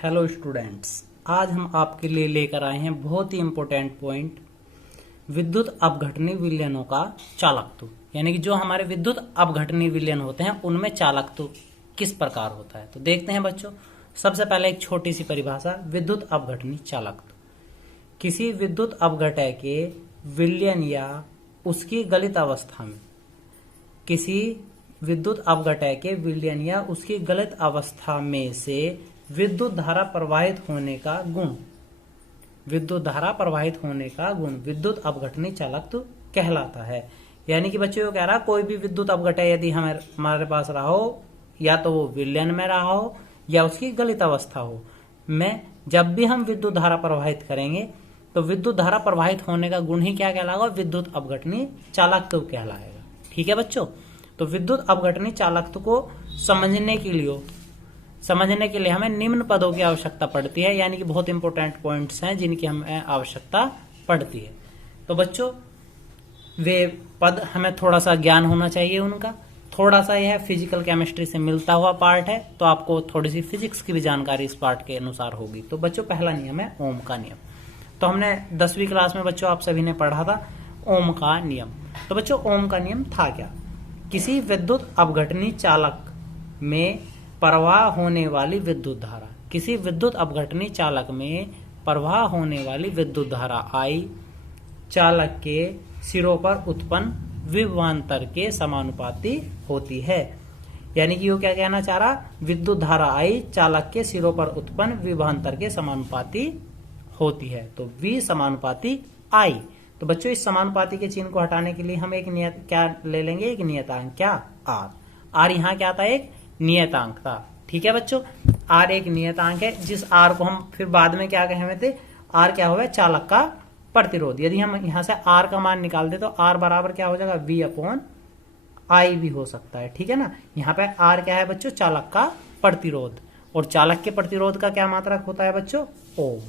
Hello students, आज हम आपके लिए लेकर आए हैं बहुत ही इम्पोर्टेंट पॉइंट, विद्युत अपघटनी विलयनों का चालकत्व। यानी कि जो हमारे विद्युत अपघटनी विलयन होते हैं उनमें चालकत्व किस प्रकार होता है। तो देखते हैं बच्चों, सबसे पहले एक छोटी सी परिभाषा, विद्युत अपघटनी चालकत्व। किसी विद्युत अपघटय के विलयन या उसकी गलित अवस्था में, किसी विद्युत अपघटय के विलयन या उसकी गलित अवस्था में से विद्युत धारा प्रवाहित होने का गुण, विद्युत धारा प्रवाहित होने का गुण विद्युत अपघटनी चालकत्व कहलाता है। यानी कि बच्चों ये कह रहा, कोई भी विद्युत अपघटय यदि हमारे पास रहा हो, या तो वो विलयन में रहा हो या उसकी गलित अवस्था हो, में जब भी हम विद्युत धारा प्रवाहित करेंगे तो विद्युत धारा प्रवाहित होने का गुण ही क्या कहलाएगा, विद्युत अपघटनी चालकत्व कहलाएगा। ठीक है बच्चों, तो विद्युत अपघटनी चालकत्व को समझने के लिए हमें निम्न पदों की आवश्यकता पड़ती है। यानी कि बहुत इंपॉर्टेंट पॉइंट्स हैं जिनकी हमें आवश्यकता पड़ती है। तो बच्चों वे पद हमें थोड़ा सा ज्ञान होना चाहिए उनका, थोड़ा सा यह फिजिकल केमिस्ट्री से मिलता हुआ पार्ट है, तो आपको थोड़ी सी फिजिक्स की भी जानकारी इस पार्ट के अनुसार होगी। तो बच्चों पहला नियम है ओम का नियम। तो हमने 10वीं क्लास में बच्चों आप सभी ने पढ़ा था ओम का नियम। तो बच्चों ओम का नियम था क्या, किसी विद्युत अपघटनी चालक में प्रवाह होने वाली विद्युत धारा, किसी विद्युत अपघटनी चालक में प्रवाह होने वाली विद्युत धारा आई चालक के सिरों पर उत्पन्न विभवांतर के समानुपाती होती है। यानी कि वो क्या कहना चाह रहा, विद्युत धारा आई चालक के सिरों पर उत्पन्न विभवांतर के समानुपाती होती है। तो V समानुपाती I। तो बच्चों इस समानुपाती के चिन्ह को हटाने के लिए हम एक नियत क्या ले लेंगे, एक नियतांक, क्या R यहाँ क्या था, एक नियतांक था। ठीक है बच्चों, R एक नियतांक है, जिस R को हम फिर बाद में क्या कहे थे, R क्या हुआ, चालक का प्रतिरोध। यदि हम यहां से R का मान निकाल दे तो R बराबर क्या हो जाएगा, V/I भी हो सकता है। ठीक है ना, यहाँ पे R क्या है बच्चों, चालक का प्रतिरोध, और चालक के प्रतिरोध का क्या मात्रक होता है बच्चों, ओम।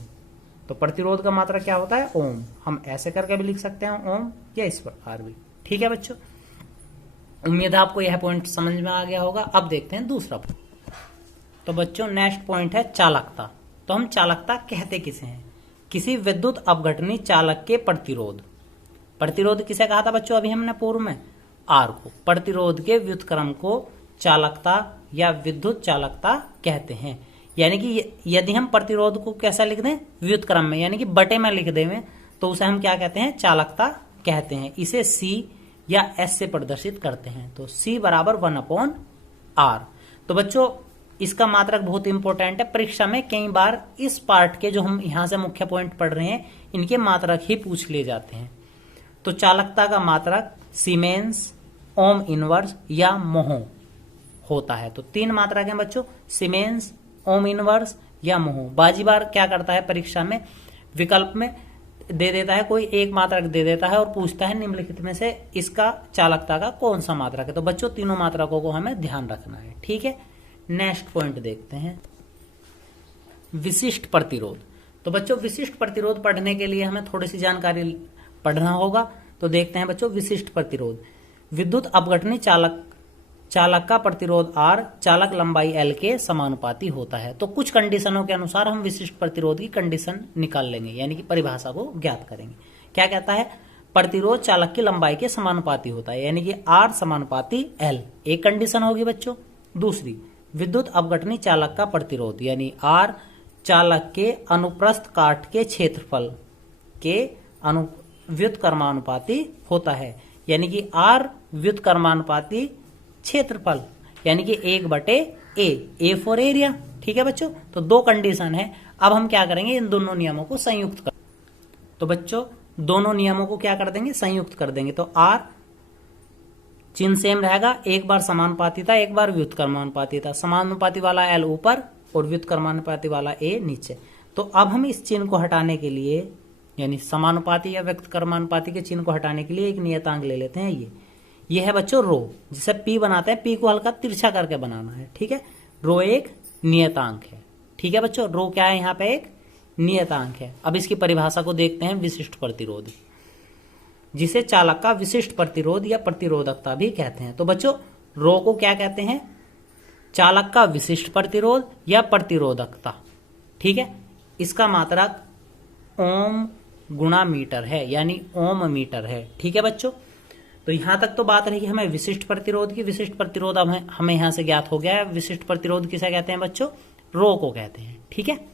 तो प्रतिरोध का मात्रक क्या होता है, ओम। हम ऐसे करके भी लिख सकते हैं ओम, या इस प्रकार भी। ठीक है बच्चों, उम्मीद है आपको यह पॉइंट समझ में आ गया होगा। अब देखते हैं दूसरा पॉइंट। तो बच्चों नेक्स्ट पॉइंट है चालकता। तो हम चालकता कहते किसे हैं, किसी विद्युत अपघटनी चालक के प्रतिरोध। प्रतिरोध किसे कहा था बच्चों, अभी हमने पूर्व में, R को। प्रतिरोध के व्युत्क्रम को चालकता या विद्युत चालकता कहते हैं। यानी कि यदि हम प्रतिरोध को कैसा लिख दें, व्युत्क्रम में, यानी कि बटे में लिख दें, तो उसे हम क्या कहते हैं, चालकता कहते हैं। इसे C या S से प्रदर्शित करते हैं। तो C बराबर 1/R। तो बच्चों इसका मात्रक बहुत इंपॉर्टेंट है, परीक्षा में कई बार इस पार्ट के जो हम यहां से मुख्य पॉइंट पढ़ रहे हैं इनके मात्रक ही पूछ लिए जाते हैं। तो चालकता का मात्रक सीमेंस, ओम इनवर्स या मोह होता है। तो 3 मात्रक हैं बच्चों, सीमेंस, ओम इनवर्स या मोह। बाजी बार क्या करता है, परीक्षा में विकल्प में दे देता है, कोई एक मात्रक दे देता है और पूछता है निम्नलिखित में से इसका चालकता का कौन सा मात्रक है। तो बच्चों तीनों मात्रकों को हमें ध्यान रखना है। ठीक है, नेक्स्ट पॉइंट देखते हैं, विशिष्ट प्रतिरोध। तो बच्चों विशिष्ट प्रतिरोध पढ़ने के लिए हमें थोड़ी सी जानकारी पढ़ना होगा। तो देखते हैं बच्चों, विशिष्ट प्रतिरोध, विद्युत अपघटनी चालक का प्रतिरोध R चालक लंबाई L के समानुपाती होता है। तो कुछ कंडीशनों के अनुसार हम विशिष्ट प्रतिरोध की कंडीशन निकाल लेंगे, यानी कि परिभाषा को ज्ञात करेंगे। क्या कहता है, प्रतिरोध चालक की लंबाई के समानुपाती होता है, यानी कि R समानुपाती L, एक कंडीशन होगी बच्चों। दूसरी, विद्युत अपघटनी चालक का प्रतिरोध यानी R चालक के अनुप्रस्थ काट के क्षेत्रफल के व्युत्क्रमानुपाती होता है, यानी कि R व्युत्क्रमानुपाती क्षेत्रफल, यानी कि 1/A फॉर एरिया। ठीक है बच्चों, तो 2 कंडीशन है। अब हम क्या करेंगे, इन दोनों नियमों को संयुक्त कर। तो बच्चों दोनों नियमों को क्या कर देंगे, संयुक्त कर देंगे। तो R चिन्ह सेम रहेगा, एक बार समानुपाती था, एक बार व्युत्क्रमानुपाती था। समानुपाती वाला L ऊपर और व्युत्क्रमानुपाती वाला A नीचे। तो अब हम इस चिन्ह को हटाने के लिए, यानी समानुपाती या व्युत्क्रमानुपाती के चिन्ह को हटाने के लिए एक नियतांक ले लेते हैं। ये है बच्चों रो, जिसे P बनाते हैं, P को हल्का तिरछा करके बनाना है। ठीक है, रो एक नियतांक है। ठीक है बच्चों, रो क्या है, यहाँ पे एक नियतांक है। अब इसकी परिभाषा को देखते हैं, विशिष्ट प्रतिरोध, जिसे चालक का विशिष्ट प्रतिरोध या प्रतिरोधकता भी कहते हैं। तो बच्चों रो को क्या कहते हैं, चालक का विशिष्ट प्रतिरोध या प्रतिरोधकता। ठीक है। इसका मात्रक ओम गुणा मीटर है, यानी ओम मीटर है। ठीक है बच्चों, तो यहां तक तो बात रही हमें विशिष्ट प्रतिरोध की। विशिष्ट प्रतिरोध अब हमें यहां से ज्ञात हो गया है। विशिष्ट प्रतिरोध किसे कहते हैं बच्चों? रो को कहते हैं। ठीक है,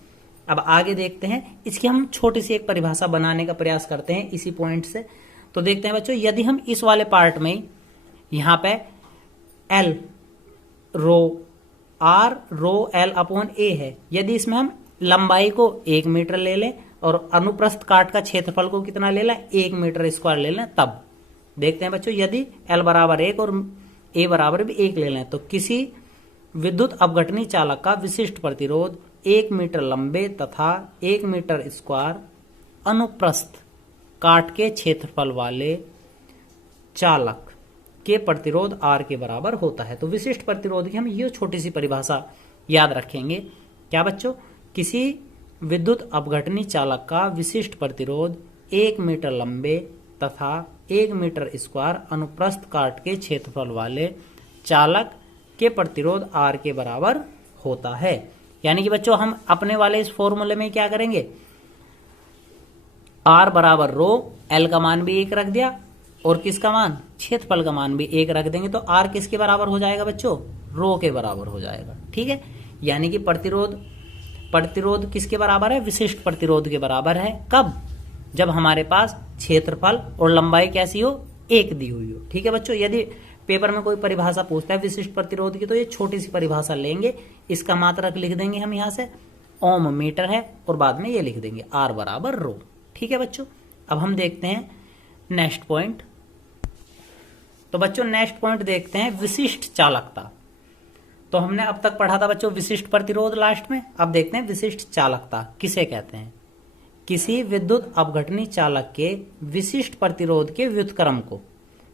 अब आगे देखते हैं। इसकी हम छोटी सी एक परिभाषा बनाने का प्रयास करते हैं इसी पॉइंट से। तो देखते हैं बच्चों, यदि हम इस वाले पार्ट में यहां पे L rho R rho L upon A है, यदि इसमें हम लंबाई को 1 मीटर ले लें और अनुप्रस्थ काट का क्षेत्रफल को कितना ले लें? 1 मीटर स्क्वायर ले लें, तब देखते हैं बच्चों, यदि L बराबर 1 और A बराबर भी 1 ले लें तो किसी विद्युत अपघटनी चालक का विशिष्ट प्रतिरोध 1 मीटर लंबे तथा 1 मीटर स्क्वायर अनुप्रस्थ काट के क्षेत्रफल वाले चालक के प्रतिरोध R के बराबर होता है। तो विशिष्ट प्रतिरोध की हम ये छोटी सी परिभाषा याद रखेंगे। क्या बच्चों? किसी विद्युत अपघटनी चालक का विशिष्ट प्रतिरोध 1 मीटर लंबे तथा 1 मीटर स्क्वायर अनुप्रस्थ काट के क्षेत्रफल वाले चालक के प्रतिरोध R के बराबर होता है। यानी कि बच्चों हम अपने वाले इस फॉर्मूले में क्या करेंगे? R बराबर रो, L का मान भी 1 रख दिया और किसका मान? क्षेत्रफल का मान भी 1 रख देंगे, तो R किसके बराबर हो जाएगा बच्चों? रो के बराबर हो जाएगा। ठीक है, यानी कि प्रतिरोध किसके बराबर है? विशिष्ट प्रतिरोध के बराबर है। कब? जब हमारे पास क्षेत्रफल और लंबाई कैसी हो? 1 दी हुई हो। ठीक है बच्चों, यदि पेपर में कोई परिभाषा पूछता है विशिष्ट प्रतिरोध की, तो ये छोटी सी परिभाषा लेंगे, इसका मात्रक लिख देंगे हम यहां से, ओम मीटर है, और बाद में ये लिख देंगे R बराबर रो। ठीक है बच्चों, अब हम देखते हैं नेक्स्ट पॉइंट। तो बच्चों नेक्स्ट पॉइंट देखते हैं विशिष्ट चालकता। तो हमने अब तक पढ़ा था बच्चों विशिष्ट प्रतिरोध लास्ट में, अब देखते हैं विशिष्ट चालकता किसे कहते हैं। किसी विद्युत अपघटनी चालक के विशिष्ट प्रतिरोध के व्युत्क्रम को,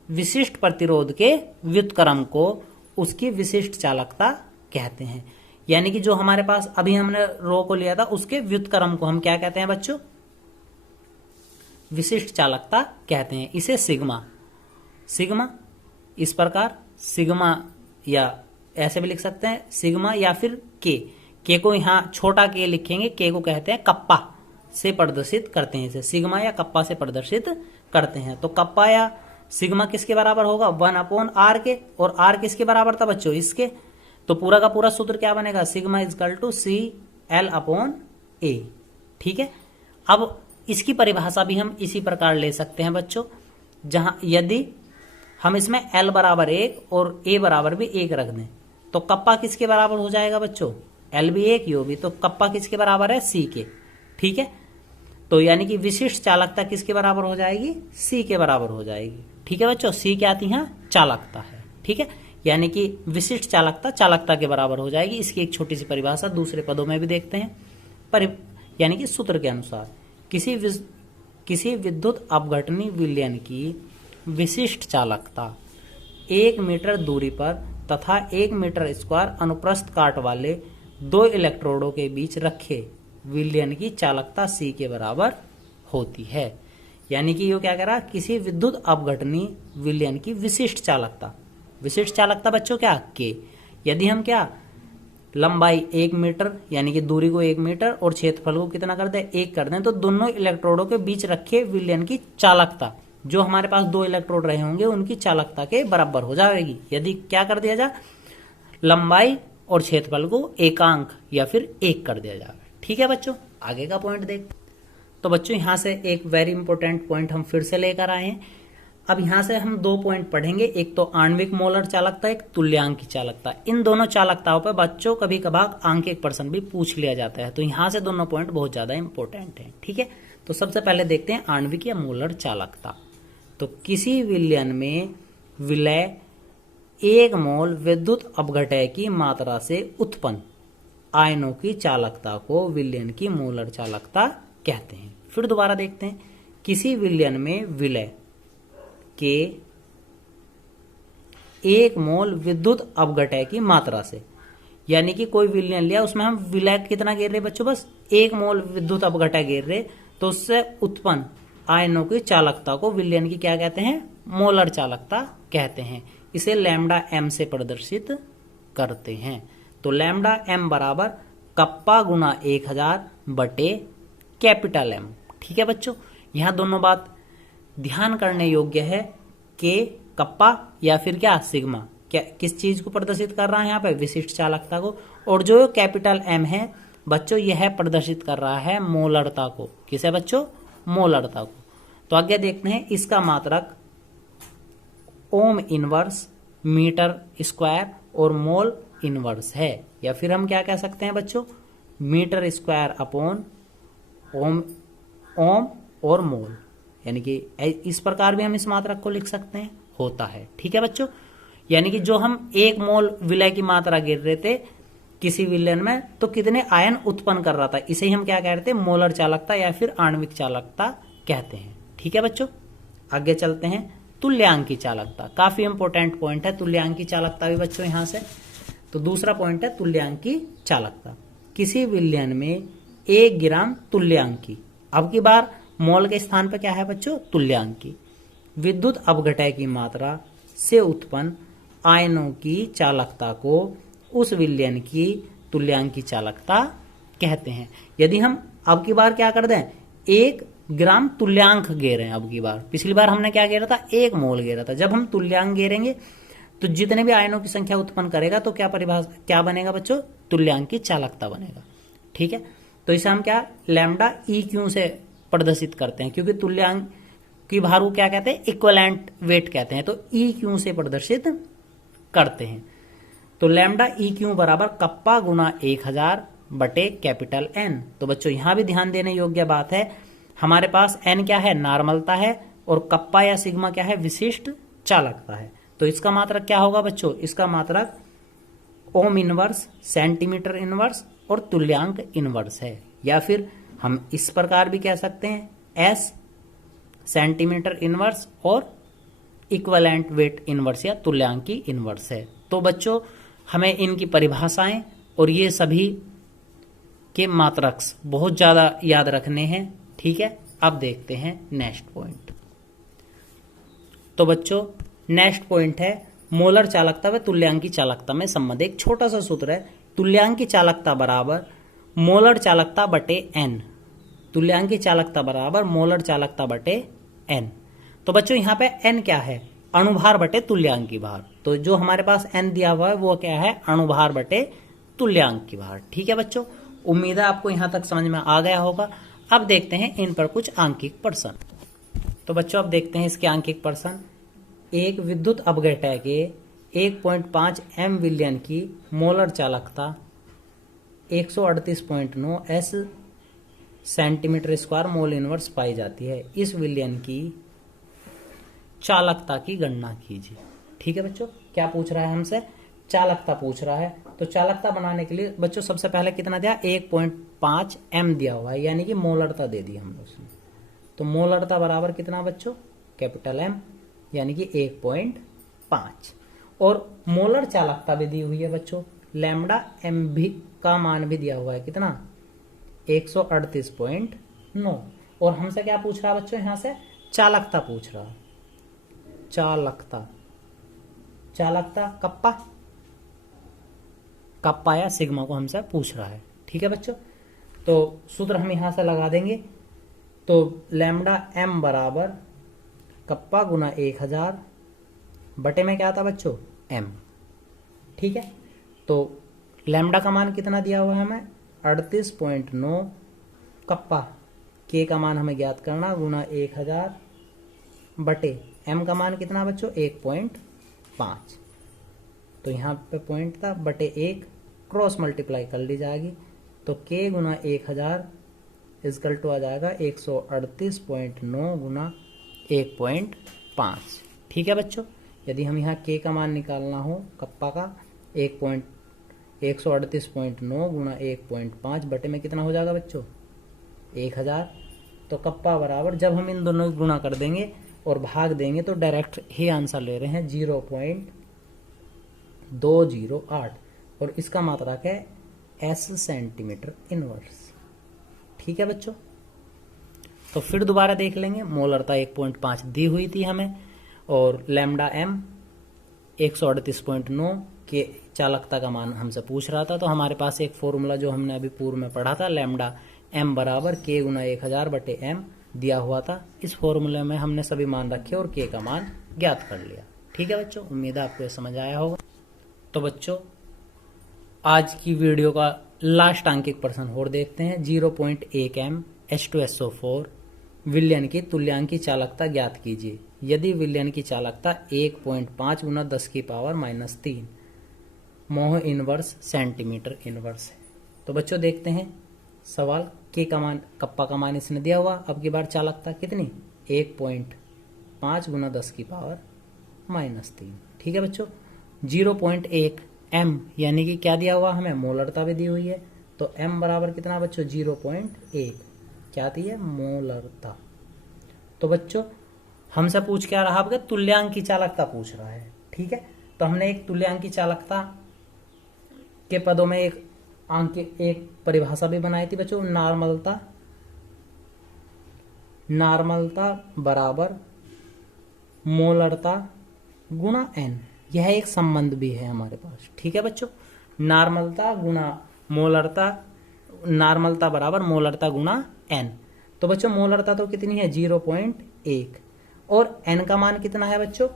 विशिष्ट प्रतिरोध के व्युत्क्रम को उसकी विशिष्ट चालकता कहते हैं। यानी कि जो हमारे पास अभी हमने रो को लिया था उसके व्युत्क्रम को हम क्या कहते हैं बच्चों? विशिष्ट चालकता कहते हैं। इसे सिग्मा इस प्रकार सिग्मा, या ऐसे भी लिख सकते हैं सिग्मा, या फिर के को यहां छोटा के लिखेंगे, के को कहते हैं कप्पा से प्रदर्शित करते हैं। इसे सिग्मा या कप्पा से प्रदर्शित करते हैं। तो कप्पा या सिग्मा किसके बराबर होगा? 1/r के, और r किसके बराबर था बच्चों? इसके। तो पूरा का पूरा सूत्र क्या बनेगा? Sigma equal to CL/A। ठीक है, अब इसकी परिभाषा भी हम इसी प्रकार ले सकते हैं बच्चों, जहां यदि हम इसमें L बराबर 1 और A बराबर भी 1 रख दें तो कप्पा किसके बराबर हो जाएगा बच्चों? L भी 1 ही होगी, तो कप्पा किसके बराबर है? C के। ठीक है, तो यानी कि विशिष्ट चालकता किसके बराबर हो जाएगी? C के बराबर हो जाएगी। ठीक है बच्चों, C क्या आती है? चालकता है। ठीक है, यानी कि विशिष्ट चालकता के बराबर हो जाएगी। इसकी एक छोटी सी परिभाषा दूसरे पदों में भी देखते हैं। यानी कि सूत्र के अनुसार किसी विद्युत अपघटनी विलयन की विशिष्ट चालकता 1 मीटर दूरी पर तथा 1 मीटर स्क्वायर अनुप्रस्थ काट वाले 2 इलेक्ट्रोडों के बीच रखे विलयन की चालकता C के बराबर होती है। यानी कि ये क्या कह रहा? किसी विद्युत अपघटनी विलयन की विशिष्ट चालकता बच्चों क्या? K। यदि हम क्या लंबाई 1 मीटर यानी कि दूरी को 1 मीटर और क्षेत्रफल को कितना कर दें? 1 कर दें, तो दोनों इलेक्ट्रोडों के बीच रखे विलयन की चालकता, जो हमारे पास 2 इलेक्ट्रोड रहे होंगे उनकी चालकता के बराबर हो जाएगी। यदि क्या कर दिया जाए? लंबाई और क्षेत्रफल को एकांक या फिर 1 कर दिया जाए। ठीक है बच्चों, आगे का पॉइंट देख। तो बच्चों यहां से एक वेरी इंपॉर्टेंट पॉइंट हम फिर से लेकर आए हैं। अब यहां से हम 2 पॉइंट पढ़ेंगे, एक तो आणविक मोलर चालकता, एक तुल्यांकी चालकता। इन दोनों चालकताओं पर बच्चों कभी कभार अंक 1% भी पूछ लिया जाता है, तो यहां से दोनों पॉइंट बहुत ज्यादा इंपॉर्टेंट है। ठीक है, तो सबसे पहले देखते हैं आणविक या मोलर चालकता। तो किसी विलयन में विलय 1 मोल विद्युत अपघटय की मात्रा से उत्पन्न आयनों की चालकता को विलयन की मोलर चालकता कहते हैं। फिर दोबारा देखते हैं, किसी विलयन में विलय के 1 मोल विद्युत अपघटय की मात्रा से, यानी कि कोई विलयन लिया उसमें हम विलय कितना गिर रहे बच्चों? बस 1 मोल विद्युत अपघटय गिर रहे, तो उससे उत्पन्न आयनों की चालकता को विलयन की क्या कहते हैं? मोलर चालकता कहते हैं। इसे लैम्डा m से प्रदर्शित करते हैं। तो लैम्डा m बराबर कप्पा गुना 1000 बटे कैपिटल एम। ठीक है बच्चों, यहां दोनों बात ध्यान करने योग्य है कि कप्पा या फिर क्या सिग्मा, क्या किस चीज को प्रदर्शित कर रहा है यहाँ पे, विशिष्ट चालकता को, और जो कैपिटल एम है बच्चों यह प्रदर्शित कर रहा है मोलरता को। किसे बच्चों, मोलरता को। तो आगे देखते हैं, इसका मात्रक ओम इनवर्स, मीटर स्क्वायर और मोल इनवर्स है, या फिर हम क्या कह सकते हैं बच्चों, मीटर स्क्वायर अपॉन ओम और मोल, यानी कि इस प्रकार भी हम इस मात्रक को लिख सकते हैं, होता है। ठीक है बच्चों, यानी कि जो हम 1 मोल विलय की मात्रा गिर रहे थे किसी विलयन में, तो कितने आयन उत्पन्न कर रहा था, इसे ही हम क्या कहते हैं, मोलर चालकता या फिर आणविक चालकता कहते हैं। ठीक है बच्चों, आगे चलते हैं, तुल्यांकी चालकता। काफी इंपॉर्टेंट पॉइंट है तुल्यांकी चालकता भी बच्चों यहां से। तो दूसरा पॉइंट है तुल्यांकी चालकता। किसी विलयन में 1 ग्राम तुल्यांकी, अब की बार मोल के स्थान पर क्या है बच्चों, तुल्यांकी, विद्युत अपघटय की मात्रा से उत्पन्न आयनों की चालकता को उस विलयन की तुल्यांकी चालकता कहते हैं। यदि हम अब की बार क्या कर दें, 1 ग्राम तुल्यांक गेरें, अब की बार, पिछली बार हमने क्या गेरा था, 1 मोल गेरा था, जब हम तुल्यांक गेरेंगे तो जितने भी आयनों की संख्या उत्पन्न करेगा तो क्या बनेगा बच्चों, तुल्यांकी चालकता बनेगा। ठीक है, तो इसे हम क्या लैम्डा ई क्यू से प्रदर्शित करते हैं, क्योंकि तुल्यांक की भार को क्या कहते हैं, इक्विवेलेंट वेट कहते हैं, तो ई क्यू से प्रदर्शित करते हैं। तो लैम्डा ई क्यू बराबर कप्पा गुना 1000 बटे कैपिटल एन। तो बच्चों यहां भी ध्यान देने योग्य बात है, हमारे पास एन क्या है, नार्मलता है, और कप्पा या सिग्मा क्या है, विशिष्ट चालकता है। तो इसका मात्रक क्या होगा बच्चों, इसका मात्रक ओम इनवर्स, सेंटीमीटर इनवर्स और तुल्यांक इनवर्स है, या फिर हम इस प्रकार भी कह सकते हैं, एस सेंटीमीटर इनवर्स और इक्विवेलेंट वेट इनवर्स या तुल्यांकी इनवर्स है। तो बच्चों हमें इनकी परिभाषाएं और ये सभी के मात्रक बहुत ज्यादा याद रखने हैं। ठीक है, अब देखते हैं नेक्स्ट पॉइंट। तो बच्चों नेक्स्ट पॉइंट है मोलर चालकता व तुल्यांकी चालकता में संबंध। एक छोटा सा सूत्र है, तुल्यांकी चालकता बराबर मोलर चालकता बटे एन। तुल्यांकी चालकता बराबर मोलर चालकता बटे एन। तो बच्चों यहाँ पे एन क्या है, अणुभार बटे तुल्यांकी भार। तो जो हमारे पास एन दिया हुआ है वो क्या है, अणुभार बटे तुल्यांकी भार। ठीक है बच्चों, उम्मीद है आपको यहाँ तक समझ में आ गया होगा। अब देखते हैं इन पर कुछ आंकिक प्रश्न। तो बच्चों अब देखते हैं इसके आंकिक प्रश्न। एक विद्युत अपघटय के 1.5 एम विलयन की मोलर चालकता 138.9 S centimetre square mole inverse पाई जाती है। इस विलयन की चालकता की गणना कीजिए। ठीक है बच्चों, क्या पूछ रहा है हमसे, चालकता पूछ रहा है। तो चालकता बनाने के लिए बच्चों सबसे पहले कितना दिया, 1.5 एम दिया हुआ है, यानी कि मोलरता दे दी हमने उसमें। तो मोलरता बराबर कितना बच्चों, कैपिटल एम, यानी कि 1.5। और मोलर चालकता भी दी हुई है बच्चों, लैम्डा एम भी का मान भी दिया हुआ है, कितना 138.9। और हमसे क्या पूछ रहा है बच्चों, यहां से चालकता पूछ रहा है, चालकता कप्पा या सिग्मा को हमसे पूछ रहा है। ठीक है बच्चों, तो सूत्र हम यहां से लगा देंगे। तो लैम्डा एम बराबर कप्पा गुना 1000 बटे में क्या था बच्चों, एम। ठीक है, तो लैम्डा का मान कितना दिया हुआ है हमें, 38.9, कप्पा के का मान हमें ज्ञात करना, गुना 1000 बटे एम का मान कितना बच्चों, 1.5। तो यहाँ पे पॉइंट था, बटे 1 क्रॉस मल्टीप्लाई कर ली जाएगी। तो के गुना 1000 इजकल टू आ जाएगा 138.9 गुना 1.5। ठीक है बच्चों, यदि हम यहाँ के का मान निकालना हो कप्पा का, 138.9 गुना 1.5 बटे में कितना हो जाएगा बच्चों, 1000। तो कप्पा बराबर, जब हम इन दोनों को गुणा कर देंगे और भाग देंगे तो डायरेक्ट ही आंसर ले रहे हैं 0.208, और इसका मात्रक है एस सेंटीमीटर इनवर्स। ठीक है बच्चों, तो फिर दोबारा देख लेंगे। मोलरता 1.5 दी हुई थी हमें, और लैम्डा एम 138.9 के चालकता का मान हमसे पूछ रहा था, तो हमारे पास एक फॉर्मूला जो हमने अभी पूर्व में पढ़ा था, लैम्डा m बराबर k गुना 1000 बटे m दिया हुआ था। इस फॉर्मूले में हमने सभी मान रखे और k का मान ज्ञात कर लिया। ठीक है बच्चों, उम्मीद है आपको ये समझ आया होगा। तो बच्चों आज की वीडियो का लास्ट अंकित प्रश्न और देखते हैं। 0.1 m H2SO4 विलयन की तुल्यांकी चालकता ज्ञात कीजिए यदि विलयन की चालकता 1.5 गुना 10 की पावर -3 मोह इनवर्स सेंटीमीटर इनवर्स है। तो बच्चों देखते हैं सवाल। के का मान, कप्पा का मान इसने दिया हुआ। अब की बार चालकता कितनी, 1.5 गुना 10 की पावर -3। ठीक है बच्चों, 0.1 m यानी कि क्या दिया हुआ हमें, मोलरता भी दी हुई है। तो m बराबर कितना बच्चों, 0.1 क्या दी है, मोलरता। तो बच्चों हमसे पूछ क्या रहा, आपके तुल्यांक की चालकता पूछ रहा है। ठीक है, तो हमने एक तुल्यांक की चालकता के पदों में एक परिभाषा भी बनाई थी बच्चों, नॉर्मलता बराबर मोलरता गुणा n। यह एक संबंध भी है हमारे पास। ठीक है बच्चों, नॉर्मलता गुणा मोलरता, नॉर्मलता बराबर मोलरता गुणा n। तो बच्चों मोलरता तो कितनी है, 0.1 और n का मान कितना है बच्चों,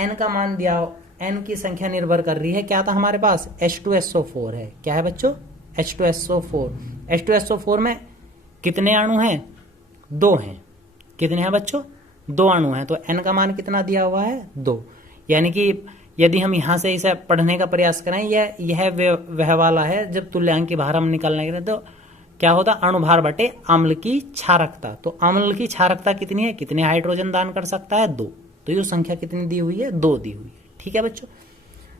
n का मान दिया, n की संख्या निर्भर कर रही है, क्या था हमारे पास, H2SO4 है। क्या है बच्चों, H2SO4। H2SO4 में कितने अणु हैं, 2 हैं। कितने हैं बच्चों, 2 अणु हैं। तो n का मान कितना दिया हुआ है, 2। यानी कि यदि हम यहां से इसे पढ़ने का प्रयास करें, यह वह वाला है जब तुल्यांक की भार हम निकालने के लिए, तो क्या होता, अणुभार बटे अम्ल की क्षारकता। तो अम्ल की क्षारकता कितनी है, कितने हाइड्रोजन दान कर सकता है, 2। तो ये संख्या कितनी दी हुई है, 2 दी हुई है। ठीक है बच्चों,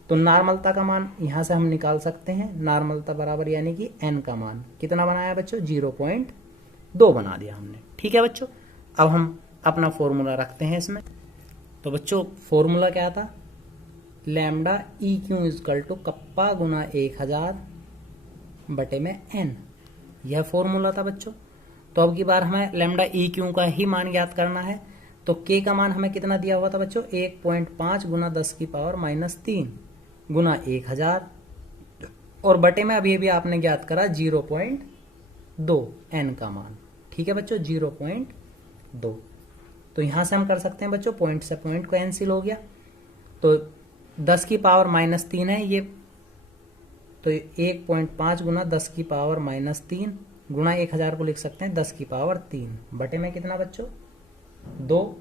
तो नॉर्मलता का मान यहां से हम निकाल सकते हैं। नॉर्मलता बराबर यानी कि n का मान कितना बनाया बच्चों, 0.2 बना दिया हमने। ठीक है बच्चों, अब हम अपना फॉर्मूला रखते हैं इसमें। तो बच्चों फॉर्मूला क्या था, lambda EQ equal to kappa गुना 1000 बटे में n। यह फॉर्मूला था बच्चों। तो अब की बार हमें लैम्डा EQ का ही मान ज्ञात करना है। तो k का मान हमें कितना दिया हुआ था बच्चों, 1.5 गुना 10 की पावर -3 गुना 1000 और बटे में अभी आपने ज्ञात करा 0.2 n का मान। ठीक है बच्चों, 0.2। तो यहां से हम कर सकते हैं बच्चों, पॉइंट से पॉइंट को कैंसिल हो गया। तो 10 की पावर -3 है ये, तो 1.5 गुना 10 की पावर -3 गुना 1000 को लिख सकते हैं 10 की पावर 3 बटे में कितना बच्चों, 2।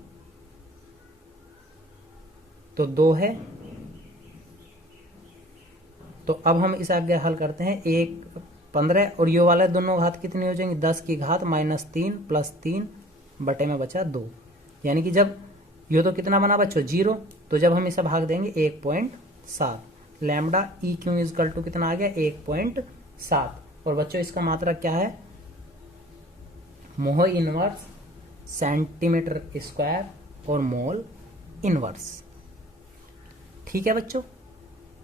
तो 2 है। तो अब हम इसे आगे हल करते हैं, 15 और ये वाले दोनों घात कितनी हो जाएंगी, 10 की घात -3 + 3 बटे में बचा 2। यानी कि जब ये तो कितना बना बच्चों, 0। तो जब हम इसे भाग देंगे 1.7, लैम्डा EQ इजकल टू कितना आ गया, 1.7। और बच्चों इसका मात्रक क्या है, मोह इनवर्स सेंटीमीटर स्क्वायर और मोल इनवर्स। ठीक है बच्चों,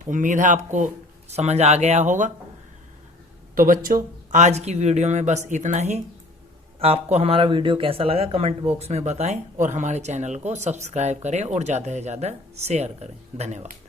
उम्मीद है आपको समझ आ गया होगा। तो बच्चों आज की वीडियो में बस इतना ही। आपको हमारा वीडियो कैसा लगा कमेंट बॉक्स में बताएं और हमारे चैनल को सब्सक्राइब करें और ज़्यादा से ज़्यादा शेयर करें। धन्यवाद।